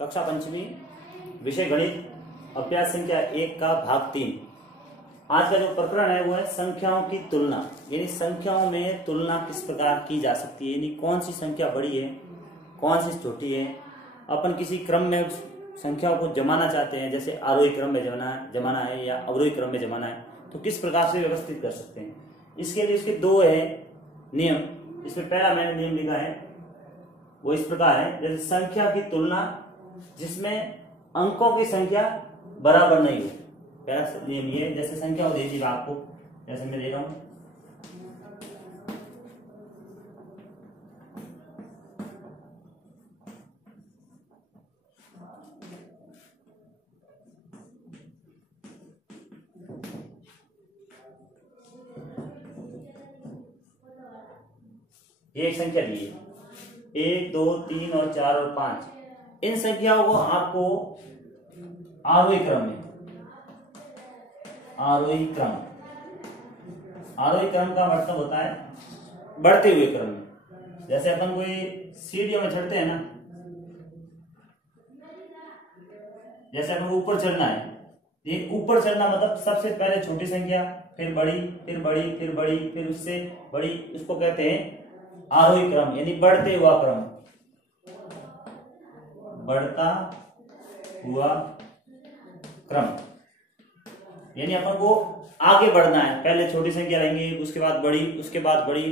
कक्षा पंचमी विषय गणित अभ्यास संख्या 1 का भाग 3। आज का जो प्रकरण है वो है संख्याओं की तुलना, यानी संख्याओं में तुलना किस प्रकार की जा सकती है, यानी कौन सी संख्या बड़ी है कौन सी छोटी है। अपन किसी क्रम में संख्याओं को जमाना चाहते हैं, जैसे आरोही क्रम में जमाना है या अवरोही क्रम में जमाना है, तो किस प्रकार से व्यवस्थित कर सकते हैं। इसके लिए इसके दो है नियम। इसमें पहला मैंने नियम लिखा है वो इस प्रकार है, जैसे संख्या की तुलना जिसमें अंकों की संख्या बराबर नहीं हो। पहला नियम ये, जैसे संख्या दे दीजिएगा आपको, जैसे मैं दे रहा हूं ये एक संख्या दी है 1 2 3 और 4 और 5। इन संख्याओं को आपको आरोही क्रम का मतलब होता है बढ़ते हुए क्रम में। जैसे अपन कोई सीढ़ियों में चढ़ते हैं ना, जैसे अपन ऊपर चढ़ना है, ये ऊपर चढ़ना मतलब सबसे पहले छोटी संख्या, फिर बड़ी, फिर बड़ी, फिर बड़ी, फिर उससे बड़ी, उसको कहते हैं आरोही क्रम, यानी बढ़ते हुआ क्रम, बढ़ता हुआ क्रम। यानी अपन को आगे बढ़ना है, पहले छोटी संख्या रहेंगी, उसके बाद बड़ी, उसके बाद बड़ी,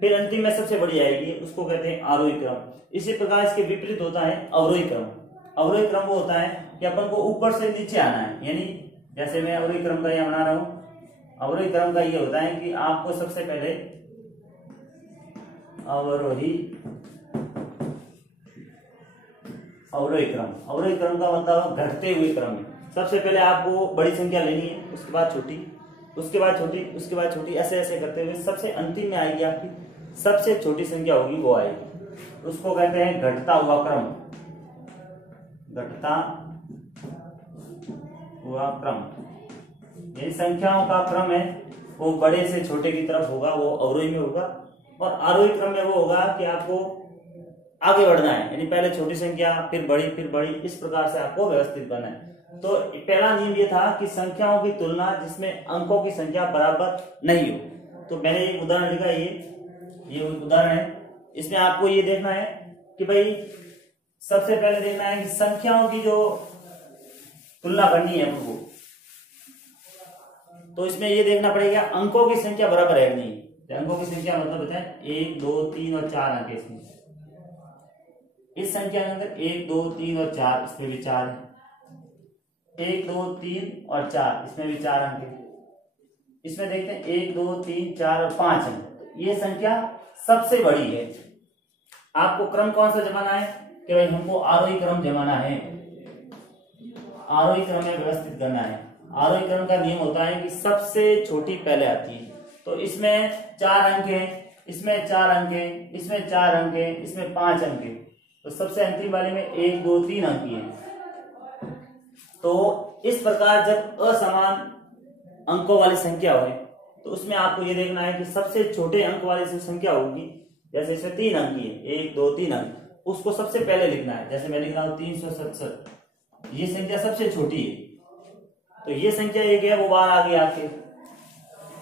फिर अंतिम में सबसे बड़ी आएगी, उसको कहते हैं आरोही क्रम। इसी प्रकार इसके विपरीत होता है अवरोही क्रम। अवरोही क्रम वो होता है कि अपन को ऊपर से नीचे आना है, यानी जैसे मैं अवरोही क्रम का यह बना रहा हूं। अवरोही क्रम का ये होता है कि आपको सबसे पहले अवरोही क्रम का मतलब घटते हुए क्रम है। सबसे पहले आपको बड़ी संख्या लेनी है, उसके बाद छोटी, उसके बाद छोटी, उसके बाद छोटी, ऐसे ऐसे करते हुए सबसे अंतिम में आएगी आपकी सबसे छोटी संख्या होगी वो आएगी, उसको कहते हैं घटता हुआ क्रम। ये संख्याओं का क्रम है वो बड़े से छोटे की तरफ होगा, वो अवरोही में होगा। और आरोही क्रम में वो होगा कि आपको आगे बढ़ना है, यानी पहले छोटी संख्या, फिर बड़ी, फिर बड़ी, इस प्रकार से आपको व्यवस्थित करना है। तो पहला नियम ये था कि संख्याओं की तुलना जिसमें अंकों की संख्या बराबर नहीं हो। तो मैंने एक उदाहरण लिखा, ये उदाहरण है। इसमें आपको ये देखना है कि भाई सबसे पहले देखना है कि संख्याओं की जो तुलना करनी है हमको, तो इसमें ये देखना पड़ेगा अंकों की संख्या बराबर है नहीं। अंकों की संख्या मतलब होता है 1 2 3 और 4 अंक। इसमें इस संख्या के अंदर 1 2 3 और 4, इसमें भी 4 है। 1 2 3 और 4, इसमें भी 4 अंक है। इसमें देखते हैं 1 2 3 4 और 5 अंक। तो ये संख्या सबसे बड़ी है। आपको क्रम कौन सा जमाना है कि भाई हमको आरोही क्रम जमाना है, आरोही क्रम में व्यवस्थित करना है। आरोही क्रम का नियम होता है कि सबसे छोटी पहले आती है। तो इसमें 4 अंक है, इसमें 4 अंक है, इसमें 4 अंक है, इसमें 5 अंक है। तो सबसे अंतिम वाले में 1 2 3 अंक है। तो इस प्रकार जब असमान अंकों वाली संख्या हो तो उसमें आपको ये देखना है कि सबसे छोटे अंक वाली जो संख्या होगी, जैसे इसमें 3 अंक की है, 1 2 3 अंक, उसको सबसे पहले लिखना है। जैसे मैं लिख रहा हूं 377, ये संख्या सबसे छोटी है, तो ये संख्या एक है वो बाहर आ गई आपके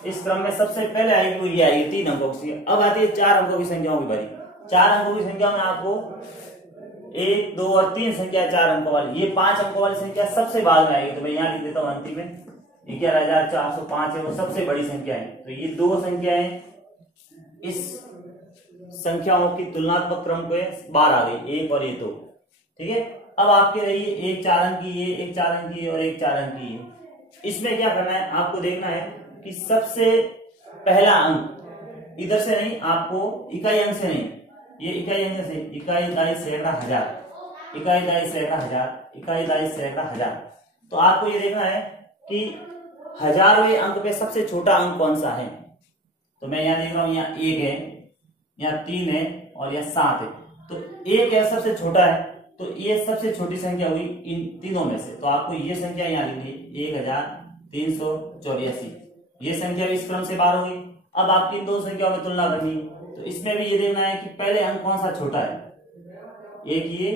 इस क्रम में सबसे पहले आएगी वो ये आएगी 3 अंकों की। अब आती है 4 अंकों की संख्याओं की बारी। 4 अंकों की संख्या में आपको 1 2 और 3 संख्या 4 अंकों वाली, ये 5 अंकों वाली संख्या सबसे बाद में आएगी। तो मैं यहाँ लिख देता हूँ अंतिम में 11,405 है, वो सबसे बड़ी संख्या है। तो ये दो संख्याएं इस संख्याओं की तुलनात्मक क्रम को बाहर आ गई, 1 और ये 2। ठीक है, अब आपके रही एक 4 अंक की, ये एक 4 अंक की और एक 4 अंक की है। इसमें क्या करना है, आपको देखना है कि सबसे पहला अंक इधर से नहीं, आपको इकाई अंक से नहीं, ये इकाई अंक से, इकाई दाई सैकड़ा हजार, इकाई दाई सैकड़ा हजार, इकाई दाई सैकड़ा हजार। तो आपको ये देखना है कि 1000वें अंक पे सबसे छोटा अंक कौन सा है। तो मैं यहाँ देख रहा हूं, यहाँ 1 है, यहाँ 3 है और यहाँ 7 है। तो 1 है सबसे छोटा है, तो ये सबसे छोटी संख्या हुई इन तीनों में से। तो आपको ये संख्या यहाँ लिखनी 1384। ये संख्या इस क्रम से बाहर होगी। अब आपकी इन दो संख्याओं में तुलना करनी है, तो इसमें भी ये देखना है कि पहले अंक कौन सा छोटा है, एक ये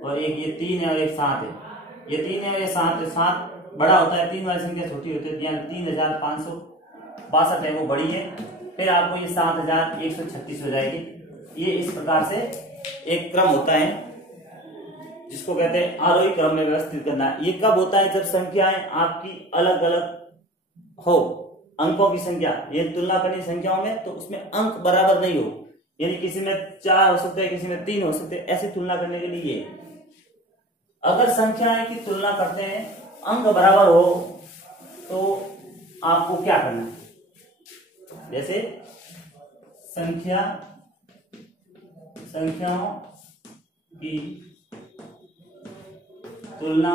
और एक ये 3 है और एक 7 है। ये 3 है और ये 7 है, 7 बड़ा होता है, 3 वाली संख्या छोटी होती है, यानी 3562 है वो बड़ी है। फिर आपको ये 7136 हो जाएगी। ये इस प्रकार से एक क्रम होता है जिसको कहते हैं आरोही क्रम में व्यवस्थित करना। ये कब होता है? जब संख्याएं आपकी अलग अलग हो, अंकों की संख्या, ये तुलना करनी संख्याओं में, तो उसमें अंक बराबर नहीं हो, यानी किसी में 4 हो सकते हैं, किसी में 3 हो सकते हैं, ऐसी तुलना करने के लिए। अगर संख्याएं की तुलना करते हैं अंक बराबर हो तो आपको क्या करना है? जैसे संख्याओं की तुलना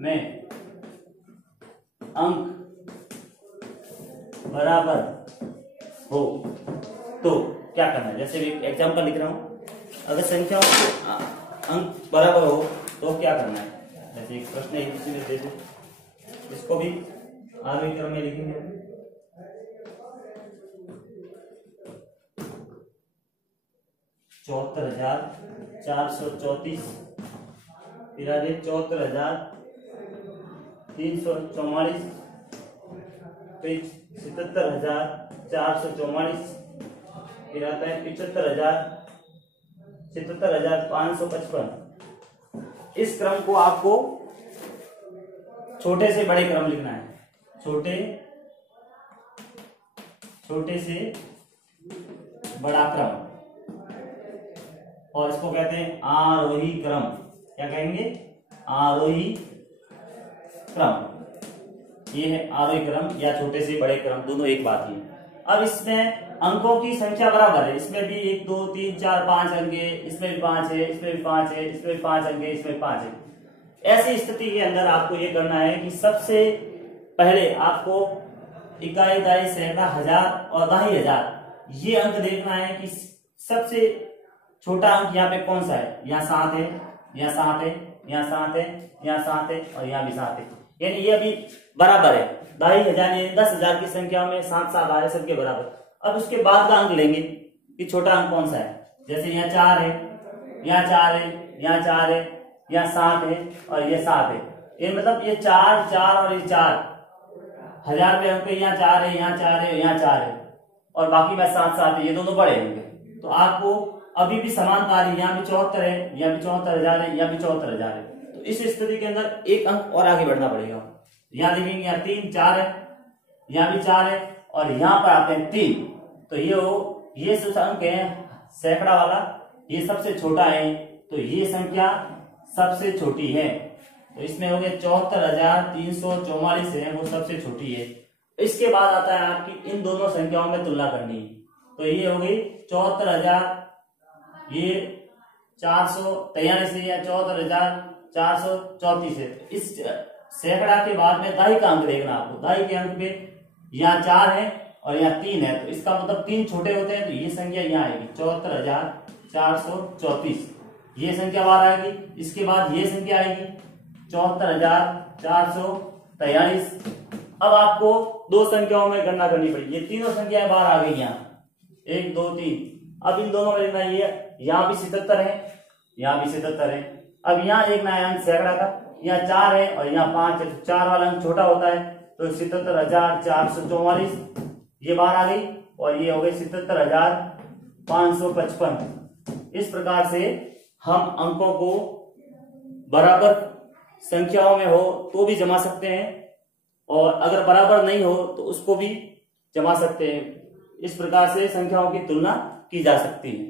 में अंक बराबर हो तो क्या करना है? जैसे एक एग्जांपल लिख रहा हूं, अगर संख्याओं के अंक बराबर हो तो क्या करना है? जैसे एक प्रश्न है किसी ने दे दो, इसको भी आरोही क्रम में लिखेंगे। चौहत्तर 434, फिर आगे 74,344, फिर 77,444, फिर आता है 77,555। इस क्रम को आपको छोटे से बड़े क्रम लिखना है, छोटे से बड़ा क्रम, और इसको कहते हैं आरोही क्रम। क्या कहेंगे? आरोही क्रम। ये है आरोही क्रम या छोटे से बड़े क्रम, दोनों एक बात ही। अब इसमें अंकों की संख्या बराबर है, इसमें भी 1 2 3 4 5 अंक है, इसमें भी 5 है, इसमें भी 5 है, इसमें भी 5 अंक है, इसमें 5 है। ऐसी स्थिति के अंदर आपको ये करना है कि सबसे पहले आपको इकाई, दाई, सैकड़ा, हजार और दहाई हजार, ये अंक देखना है कि सबसे छोटा अंक यहाँ पे कौन सा है। यहाँ 7 है, यहाँ 7 है, यहाँ 7 है, यहाँ 7 है और यहाँ भी 7 है, यानी ये अभी बराबर है। 2500 10,000 की संख्या में 7 7 आ रहे सबके बराबर। अब उसके बाद का अंक लेंगे कि छोटा अंक कौन सा है। जैसे यहाँ 4 है, यहाँ 4 है, यहाँ 4 है, यहाँ 7 है और ये 7 है। ये मतलब ये 4 4 और ये 4 हजार पे अंक, यहाँ 4 है, यहाँ 4 है, यहाँ 4 है और बाकी में 7 7 है, ये दोनों बड़े होंगे। तो आपको अभी भी समान कार्य, यहाँ भी 74 है, यहाँ भी 74,000 है, यहाँ भी 74,000 है। तो इस स्थिति के अंदर एक अंक और आगे बढ़ना पड़ेगा। यहाँ देखेंगे यहाँ 3 4 है, यहाँ भी 4 है और यहाँ पर आते हैं 3। तो ये जो अंक है सैकड़ा वाला, ये सबसे छोटा है, तो ये संख्या सबसे छोटी है। तो इसमें हो गया 74,344 है, वो सबसे छोटी है। इसके बाद आता है आपकी इन दोनों संख्याओं में तुलना करनी है। तो ये हो गई 74,000, ये 443 है या 74,434 है। इस सैकड़ा के बाद में दाई का अंक देखना आपको। दाई के अंक पे यहाँ 4 है और यहाँ 3 है, तो इसका मतलब 3 छोटे होते हैं, तो ये संख्या यहाँ आएगी 74,434, ये संख्या बाहर आएगी। इसके बाद ये संख्या आएगी 74,443। अब आपको दो संख्याओं में गणना करनी पड़ेगी। ये तीनों संख्याएं बाहर आ गई यहाँ, 1 2 3। अब इन दोनों में लिखना, ये यहाँ भी 77 है, यहाँ भी 77 है। अब यहाँ देखना है अंक सैकड़ा का, यहाँ 4 है और यहाँ 5 है, तो 4 वाला अंक छोटा होता है, तो 77,444 ये बाहर आ गई और ये हो गई 77,555। इस प्रकार से हम अंकों को बराबर संख्याओं में हो तो भी जमा सकते हैं और अगर बराबर नहीं हो तो उसको भी जमा सकते हैं। इस प्रकार से संख्याओं की तुलना की जा सकती है।